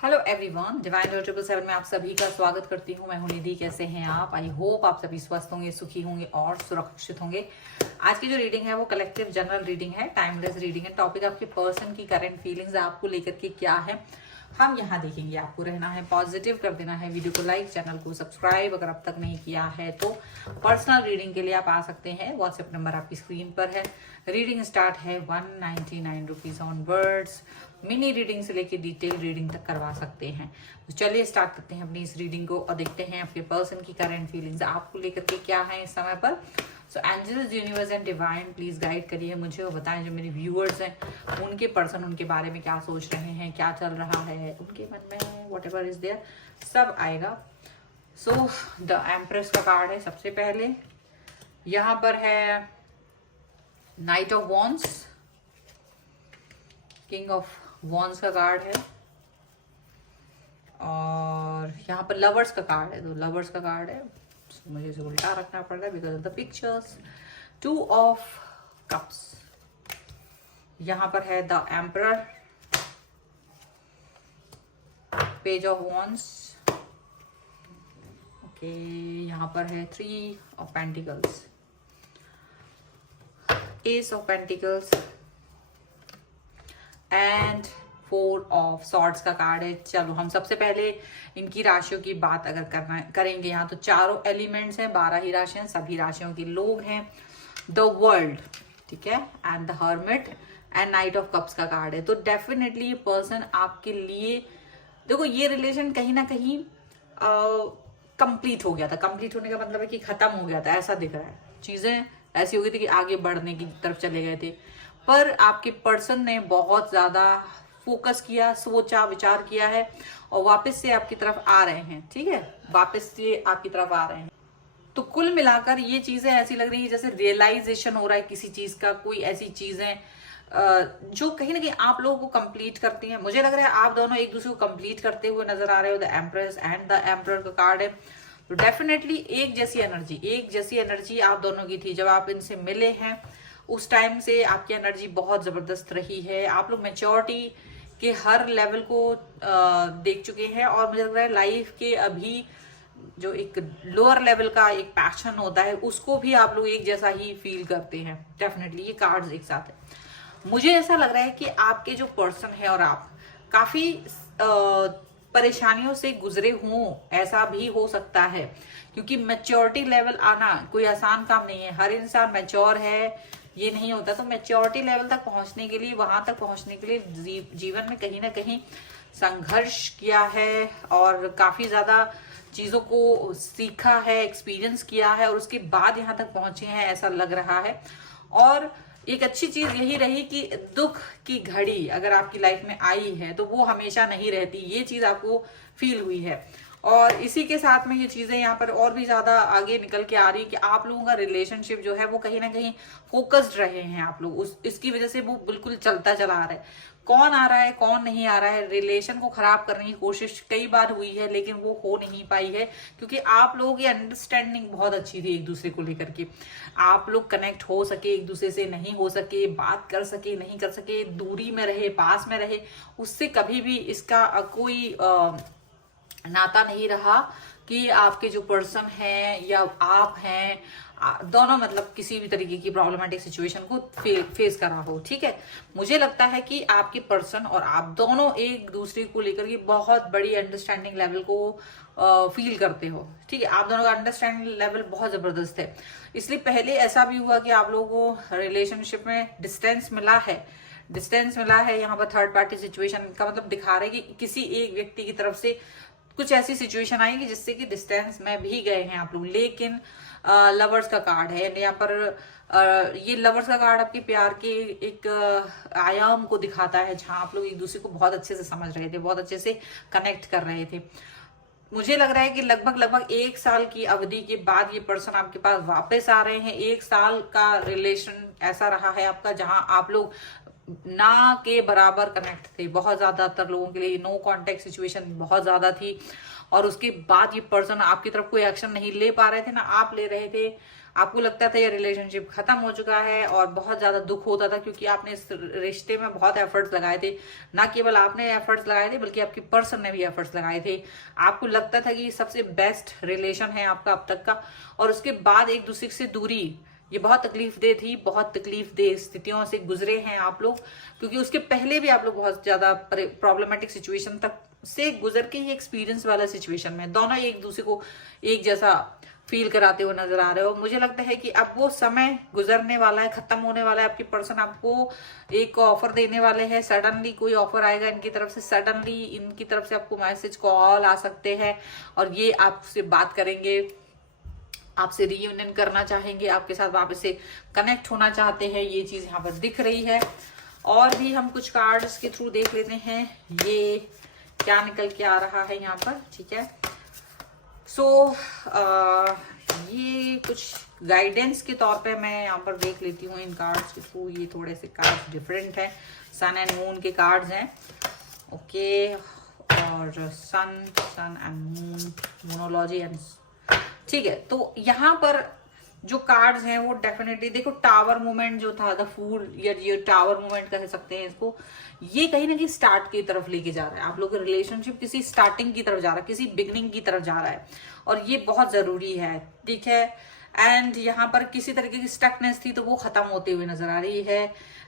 Hello everyone, divine love 777 में आप सभी का स्वागत करती हूँ। मैं हूँ निधि। कैसे हैं आप? आई होप आप सभी स्वस्थ होंगे, सुखी होंगे और सुरक्षित होंगे। आज की जो रीडिंग है वो कलेक्टिव जनरल रीडिंग है, टाइमलेस रीडिंग है। टॉपिक आपके पर्सन की करंट फीलिंग्स आपको लेकर के क्या है हम यहाँ देखेंगे। आपको रहना है पॉजिटिव, कर देना है वीडियो को लाइक, चैनल को सब्सक्राइब अगर अब तक नहीं किया है तो। पर्सनल रीडिंग के लिए आप आ सकते हैं, व्हाट्सएप नंबर आपकी स्क्रीन पर है। रीडिंग स्टार्ट है 199 rupees on words. Mini reading से लेके डिटेल रीडिंग तक करवा सकते हैं। तो चलिए स्टार्ट करते हैं अपनी इस रीडिंग को और देखते हैं आपके पर्सन की करंट फीलिंग्स आपको लेकर के क्या है इस समय पर। So angels, universe and divine please guide करिए मुझे और बताएं जो मेरे व्यूअर्स हैं उनके पर्सन उनके बारे में क्या सोच रहे हैं, क्या चल रहा है उनके मन में, वॉट एवर इज देयर सब आएगा। सो द एम्प्रेस का कार्ड है सबसे पहले। यहाँ पर है night of wands, king of wands का कार्ड है और यहाँ पर लवर्स का कार्ड है। तो लवर्स का कार्ड है, so, मुझे इसे उल्टा रखना पड़ रहा है because of the pictures. 2 of cups, यहाँ पर है the emperor, page of wands, okay. यहाँ पर है 3 of pentacles, S of pentacles and 4 of swords का कार्ड है। चलो हम सबसे पहले इनकी राशियों की बात अगर करेंगे यहाँ तो चारों एलिमेंट्स हैं, 12 ही राशियां, सभी राशियों के लोग हैं। द वर्ल्ड, ठीक है, and the hermit and night of cups का कार्ड है। तो डेफिनेटली ये पर्सन आपके लिए, देखो ये रिलेशन कहीं ना कहीं कंप्लीट हो गया था। कंप्लीट होने का मतलब है कि खत्म हो गया था, ऐसा दिख रहा है। चीजें ऐसी हो गई थी कि आगे बढ़ने की तरफ चले गए थे, पर आपके पर्सन ने बहुत ज्यादा फोकस किया, सोचा विचार किया है और वापस से आपकी तरफ आ रहे हैं। ठीक है, वापस से आपकी तरफ आ रहे हैं। तो कुल मिलाकर ये चीजें ऐसी लग रही है जैसे रियलाइजेशन हो रहा है किसी चीज का, कोई ऐसी चीजें जो कहीं ना कहीं आप लोगों को कंप्लीट करती हैं। मुझे लग रहा है आप दोनों एक दूसरे को कंप्लीट करते हुए नजर आ रहे हो। The empress and the emperor का कार्ड है। तो डेफिनेटली एक जैसी एनर्जी आप दोनों की थी जब आप इनसे मिले हैं। उस टाइम से आपकी एनर्जी बहुत जबरदस्त रही है। आप लोग मैच्योरिटी के हर लेवल को देख चुके हैं और मुझे लग रहा है लाइफ के अभी जो एक लोअर लेवल का एक पैशन होता है उसको भी आप लोग एक जैसा ही फील करते हैं। डेफिनेटली ये कार्ड्स एक साथ है। मुझे ऐसा लग रहा है कि आपके जो पर्सन है और आप काफी परेशानियों से गुजरे हों, ऐसा भी हो सकता है क्योंकि मैच्योरिटी लेवल आना कोई आसान काम नहीं है। हर इंसान मैच्योर है ये नहीं होता। तो मैच्योरिटी लेवल तक पहुंचने के लिए, वहां तक पहुंचने के लिए जीवन में कहीं ना कहीं संघर्ष किया है और काफी ज्यादा चीजों को सीखा है, एक्सपीरियंस किया है और उसके बाद यहाँ तक पहुंचे हैं ऐसा लग रहा है। और एक अच्छी चीज यही रही कि दुख की घड़ी अगर आपकी लाइफ में आई है तो वो हमेशा नहीं रहती, ये चीज आपको फील हुई है। और इसी के साथ में ये चीजें यहाँ पर और भी ज्यादा आगे निकल के आ रही है कि आप लोगों का रिलेशनशिप जो है वो कहीं ना कहीं फोकस्ड रहे हैं आप लोग, इसकी वजह से वो बिल्कुल चलता चला आ रहा है। कौन आ रहा है कौन नहीं आ रहा है, रिलेशन को खराब करने की कोशिश कई बार हुई है लेकिन वो हो नहीं पाई है क्योंकि आप लोगों की अंडरस्टैंडिंग बहुत अच्छी थी एक दूसरे को लेकर के। आप लोग कनेक्ट हो सके, एक दूसरे से नहीं हो सके, बात कर सके नहीं कर सके, दूरी में रहे पास में रहे, उससे कभी भी इसका कोई नाता नहीं रहा कि आपके जो पर्सन है या आप हैं दोनों मतलब किसी भी तरीके की प्रॉब्लमेटिक सिचुएशन को फेस करा हो। ठीक है, मुझे लगता है कि आपके पर्सन और आप दोनों एक दूसरे को लेकर के बहुत बड़ी अंडरस्टैंडिंग लेवल को फील करते हो। ठीक है, आप दोनों का अंडरस्टैंडिंग लेवल बहुत जबरदस्त है। इसलिए पहले ऐसा भी हुआ कि आप लोगों को रिलेशनशिप में डिस्टेंस मिला है। यहाँ पर थर्ड पार्टी सिचुएशन का मतलब दिखा रहा है कि किसी एक व्यक्ति की तरफ से कुछ ऐसी सिचुएशन आएगी जिससे कि डिस्टेंस में भी गए हैं आप लोग। लेकिन लवर्स का कार्ड है यहाँ पर। ये लवर्स का कार्ड आपके प्यार के एक आयाम को दिखाता है जहां आप लोग एक दूसरे को बहुत अच्छे से समझ रहे थे, बहुत अच्छे से कनेक्ट कर रहे थे। मुझे लग रहा है कि लगभग 1 साल की अवधि के बाद ये पर्सन आपके पास वापस आ रहे हैं। 1 साल का रिलेशन ऐसा रहा है आपका जहां आप लोग ना के बराबर कनेक्ट थे, बहुत ज्यादातर लोगों के लिए नो कांटेक्ट सिचुएशन बहुत ज्यादा थी। और उसके बाद ये पर्सन आपकी तरफ कोई एक्शन नहीं ले पा रहे थे, ना आप ले रहे थे। आपको लगता था ये रिलेशनशिप खत्म हो चुका है और बहुत ज्यादा दुख होता था, क्योंकि आपने इस रिश्ते में बहुत एफर्ट्स लगाए थे। ना केवल आपने एफर्ट्स लगाए थे बल्कि आपकी पर्सन ने भी एफर्ट्स लगाए थे। आपको लगता था कि ये सबसे बेस्ट रिलेशन है आपका अब तक का, और उसके बाद एक दूसरे से दूरी, ये बहुत तकलीफ दे थी, बहुत तकलीफ दे स्थितियों से गुजरे हैं आप लोग। क्योंकि उसके पहले भी आप लोग बहुत ज्यादा प्रॉब्लमेटिक सिचुएशन तक से गुजर के ही एक्सपीरियंस वाला सिचुएशन में दोनों एक दूसरे को एक जैसा फील कराते हुए नजर आ रहे हो। मुझे लगता है कि अब वो समय गुजरने वाला है, खत्म होने वाला है। आपकी पर्सन आपको एक ऑफर देने वाले हैं, सडनली कोई ऑफर आएगा इनकी तरफ से, सडनली इनकी तरफ से आपको मैसेज कॉल आ सकते हैं और ये आपसे बात करेंगे, आपसे रियूनियन करना चाहेंगे, आपके साथ वापस से कनेक्ट होना चाहते हैं। ये चीज यहाँ पर दिख रही है। और भी हम कुछ कार्ड्स के थ्रू देख लेते हैं ये क्या निकल के आ रहा है यहाँ पर। ठीक है, सो ये कुछ गाइडेंस के तौर पे मैं यहाँ पर देख लेती हूँ इन कार्ड्स के थ्रू। ये थोड़े से कार्ड्स डिफरेंट है, सन एंड मून के कार्ड्स हैं। ओके, और सन एंड मून, मोनोलॉजी एंड, ठीक है। तो यहाँ पर जो कार्ड्स हैं वो डेफिनेटली देखो, टावर मूवमेंट जो था, द फूल, या ये टावर मूवमेंट कह सकते हैं इसको, ये कहीं ना कहीं स्टार्ट की तरफ लेके जा रहा है। आप लोग का रिलेशनशिप किसी स्टार्टिंग की तरफ जा रहा है, किसी बिगनिंग की तरफ जा रहा है, और ये बहुत जरूरी है। ठीक है, एंड यहाँ पर किसी तरीके की स्टकनेस थी तो वो खत्म होते हुए नजर आ रही है,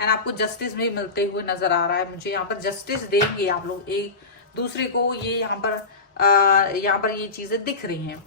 एंड आपको जस्टिस भी मिलते हुए नजर आ रहा है। मुझे यहाँ पर जस्टिस देंगे आप लोग एक दूसरे को, ये यहाँ पर ये चीजें दिख रही हैं।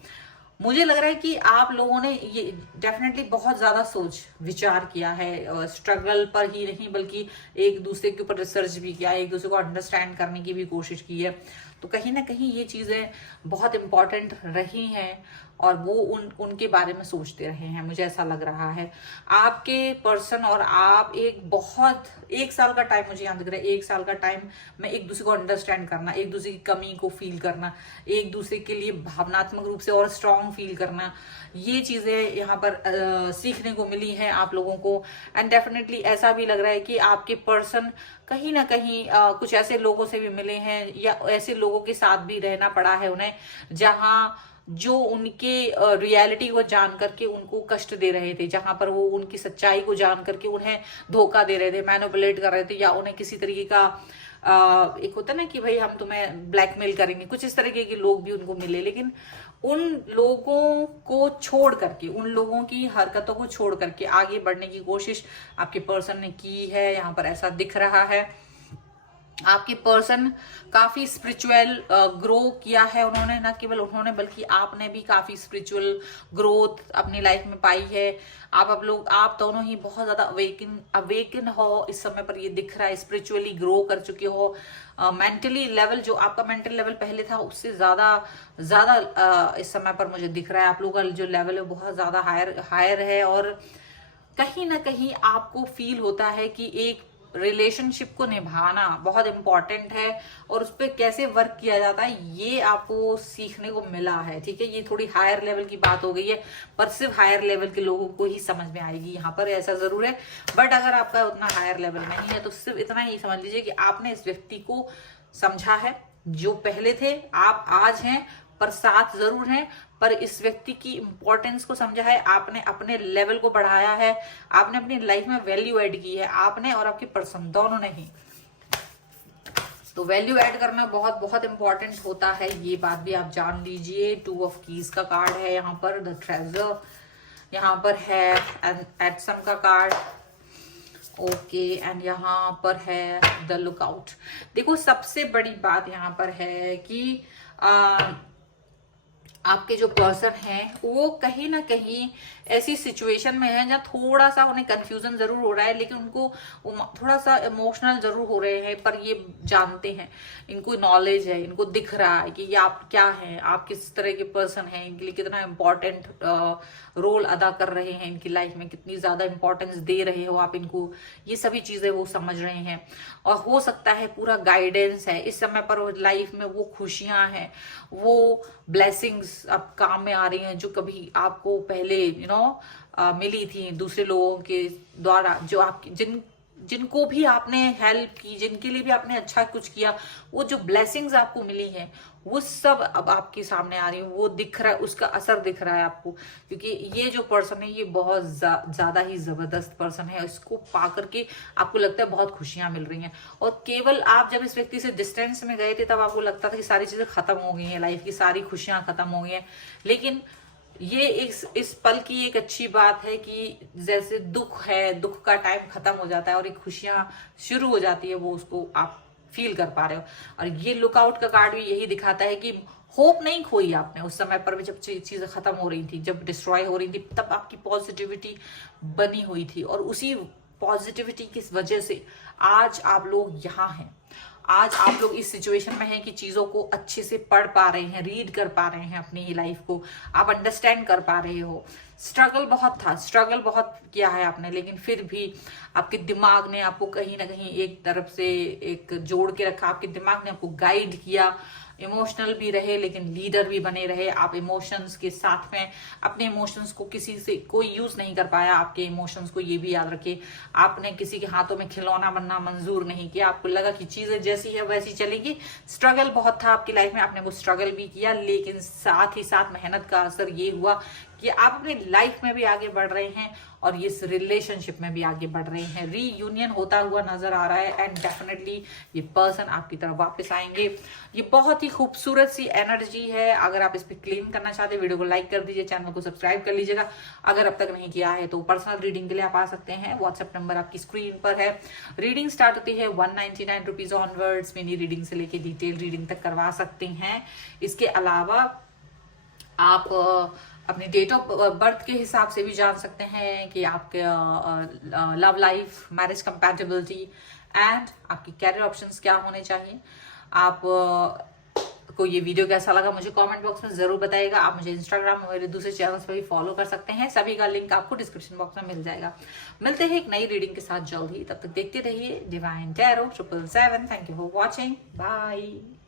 मुझे लग रहा है कि आप लोगों ने ये डेफिनेटली बहुत ज्यादा सोच विचार किया है, स्ट्रगल पर ही नहीं बल्कि एक दूसरे के ऊपर रिसर्च भी किया, एक दूसरे को अंडरस्टैंड करने की भी कोशिश की है। तो कहीं ना कहीं ये चीजें बहुत इंपॉर्टेंट रही हैं और वो उनके बारे में सोचते रहे हैं, मुझे ऐसा लग रहा है। आपके पर्सन और आप एक साल का टाइम मुझे यहाँ दिख रहा है, एक साल का टाइम में एक दूसरे को अंडरस्टैंड करना, एक दूसरे की कमी को फील करना, एक दूसरे के लिए भावनात्मक रूप से और स्ट्रांग फील करना, ये चीजें यहाँ पर सीखने को मिली हैं आप लोगों को। एंड डेफिनेटली ऐसा भी लग रहा है कि आपके पर्सन कहीं ना कहीं कुछ ऐसे लोगों से भी मिले हैं या ऐसे लोगों के साथ भी रहना पड़ा है उन्हें, जहां जो उनके रियलिटी को जान करके उनको कष्ट दे रहे थे, जहां पर वो उनकी सच्चाई को जान करके उन्हें धोखा दे रहे थे, मैनिपुलेट कर रहे थे, या उन्हें किसी तरीके का एक होता ना कि भाई हम तुम्हें ब्लैकमेल करेंगे, कुछ इस तरीके के लोग भी उनको मिले। लेकिन उन लोगों को छोड़ करके, उन लोगों की हरकतों को छोड़ करके आगे बढ़ने की कोशिश आपके पर्सन ने की है, यहाँ पर ऐसा दिख रहा है। आपके पर्सन काफी स्पिरिचुअल ग्रो किया है उन्होंने, ना केवल उन्होंने बल्कि आपने भी काफी स्पिरिचुअल ग्रोथ अपनी लाइफ में पाई है। आप दोनों ही बहुत ज्यादा अवेकन हो इस समय पर, ये दिख रहा है। स्पिरिचुअली ग्रो कर चुके हो, मेंटली लेवल जो आपका मेंटल लेवल पहले था उससे ज्यादा इस समय पर मुझे दिख रहा है। आप लोगों का जो लेवल है बहुत ज्यादा हायर है, और कहीं ना कहीं आपको फील होता है कि एक रिलेशनशिप को निभाना बहुत इंपॉर्टेंट है और उस पर कैसे वर्क किया जाता है ये आपको सीखने को मिला है। ठीक है, ये थोड़ी हायर लेवल की बात हो गई है, पर सिर्फ हायर लेवल के लोगों को ही समझ में आएगी यहाँ पर, ऐसा जरूर है। बट अगर आपका उतना हायर लेवल नहीं है तो सिर्फ इतना ही समझ लीजिए कि आपने इस व्यक्ति को समझा है, जो पहले थे आप आज हैं पर साथ जरूर हैं, पर इस व्यक्ति की इंपॉर्टेंस को समझा है आपने, अपने लेवल को बढ़ाया है, आपने अपनी लाइफ में वैल्यू ऐड की है, आपने और आपके पर्सन दोनों ने ही। तो वैल्यू ऐड करना बहुत बहुत इंपॉर्टेंट होता है, ये बात भी आप जान लीजिए। 2 ऑफ कीज का कार्ड है यहाँ पर, द ट्रेजर यहाँ पर है, एटसम का कार्ड, ओके, एंड यहाँ पर है द लुकआउट। देखो सबसे बड़ी बात यहाँ पर है कि आपके जो पर्सन हैं वो कहीं ना कहीं ऐसी सिचुएशन में है जहाँ थोड़ा सा उन्हें कंफ्यूजन जरूर हो रहा है, लेकिन उनको थोड़ा सा इमोशनल जरूर हो रहे हैं, पर ये जानते हैं, इनको नॉलेज है, इनको दिख रहा है कि ये आप क्या हैं, आप किस तरह के पर्सन हैं, इनके लिए कितना इंपॉर्टेंट रोल अदा कर रहे हैं इनकी लाइफ में, कितनी ज्यादा इंपॉर्टेंस दे रहे हो आप इनको, ये सभी चीजें वो समझ रहे हैं। और हो सकता है पूरा गाइडेंस है इस समय पर लाइफ में, वो खुशियां हैं, वो ब्लेसिंग्स अब काम में आ रही हैं जो कभी आपको पहले मिली थी दूसरे लोगों के द्वारा, जो आपकी जिनको भी आपने हेल्प की, जिनके लिए भी आपने अच्छा कुछ किया, वो जो ब्लेसिंग्स आपको मिली है वो सब अब आपके सामने आ रही है, वो दिख रहा है, उसका असर दिख रहा है आपको। क्योंकि ये जो पर्सन है ये बहुत ज्यादा ही जबरदस्त पर्सन है, इसको पा करके आपको लगता है बहुत खुशियां मिल रही हैं। और केवल आप जब इस व्यक्ति से डिस्टेंस में गए थे तब आपको लगता था कि सारी चीजें खत्म हो गई हैं, लाइफ की सारी खुशियां खत्म हो गई हैं। लेकिन ये इस पल की एक अच्छी बात है कि जैसे दुख है, दुख का टाइम खत्म हो जाता है और एक खुशियां शुरू हो जाती है, वो उसको आप फील कर पा रहे हो। और ये लुकआउट का कार्ड भी यही दिखाता है कि होप नहीं खोई आपने उस समय पर भी, जब चीजें खत्म हो रही थी, जब डिस्ट्रॉय हो रही थी, तब आपकी पॉजिटिविटी बनी हुई थी। और उसी पॉजिटिविटी की वजह से आज आप लोग यहाँ हैं, आज आप लोग इस सिचुएशन में हैं कि चीजों को अच्छे से पढ़ पा रहे हैं, रीड कर पा रहे हैं, अपनी ही लाइफ को आप अंडरस्टैंड कर पा रहे हो। स्ट्रगल बहुत था, स्ट्रगल बहुत किया है आपने, लेकिन फिर भी आपके दिमाग ने आपको कहीं ना कहीं एक तरफ से एक जोड़ के रखा, आपके दिमाग ने आपको गाइड किया। इमोशनल भी रहे लेकिन लीडर भी बने रहे। आप इमोशंस के साथ में अपने इमोशंस को किसी से कोई यूज नहीं कर पाया। आपके इमोशंस को ये भी याद रखिए, आपने किसी के हाथों में खिलौना बनना मंजूर नहीं किया। आपको लगा कि चीजें जैसी है वैसी चलेगी। स्ट्रगल बहुत था आपकी लाइफ में, आपने वो स्ट्रगल भी किया, लेकिन साथ ही साथ मेहनत का असर ये हुआ कि आप अपनी लाइफ में भी आगे बढ़ रहे हैं और इस रिलेशनशिप में भी आगे बढ़ रहे हैं। रीयूनियन होता हुआ नजर आ रहा है एंड डेफिनेटली ये पर्सन आपकी तरफ वापस आएंगे। ये बहुत ही खूबसूरत सी एनर्जी है। अगर आप इस पर क्लेम करना चाहते हैं, वीडियो को लाइक कर दीजिए, चैनल को सब्सक्राइब कर लीजिएगा। अगर अब तक नहीं किया है तो पर्सनल रीडिंग के लिए आप आ सकते हैं, व्हाट्सएप नंबर आपकी स्क्रीन पर है। रीडिंग स्टार्ट होती है 199 रुपीज ऑनवर्ड्स। मिनी रीडिंग से लेके डिटेल रीडिंग तक करवा सकते हैं। इसके अलावा आप अपनी डेट ऑफ बर्थ के हिसाब से भी जान सकते हैं कि आपके love life, marriage compatibility and आपकी कैरियर ऑप्शंस क्या होने चाहिए। आप को ये वीडियो कैसा लगा मुझे कमेंट बॉक्स में जरूर बताइएगा। आप मुझे इंस्टाग्राम और मेरे दूसरे चैनल्स पर भी फॉलो कर सकते हैं, सभी का लिंक आपको डिस्क्रिप्शन बॉक्स में मिल जाएगा। मिलते हैं एक नई रीडिंग के साथ जल्द ही, तब तक देखते रहिए Divine Tarot 777। Thank you for watching, bye.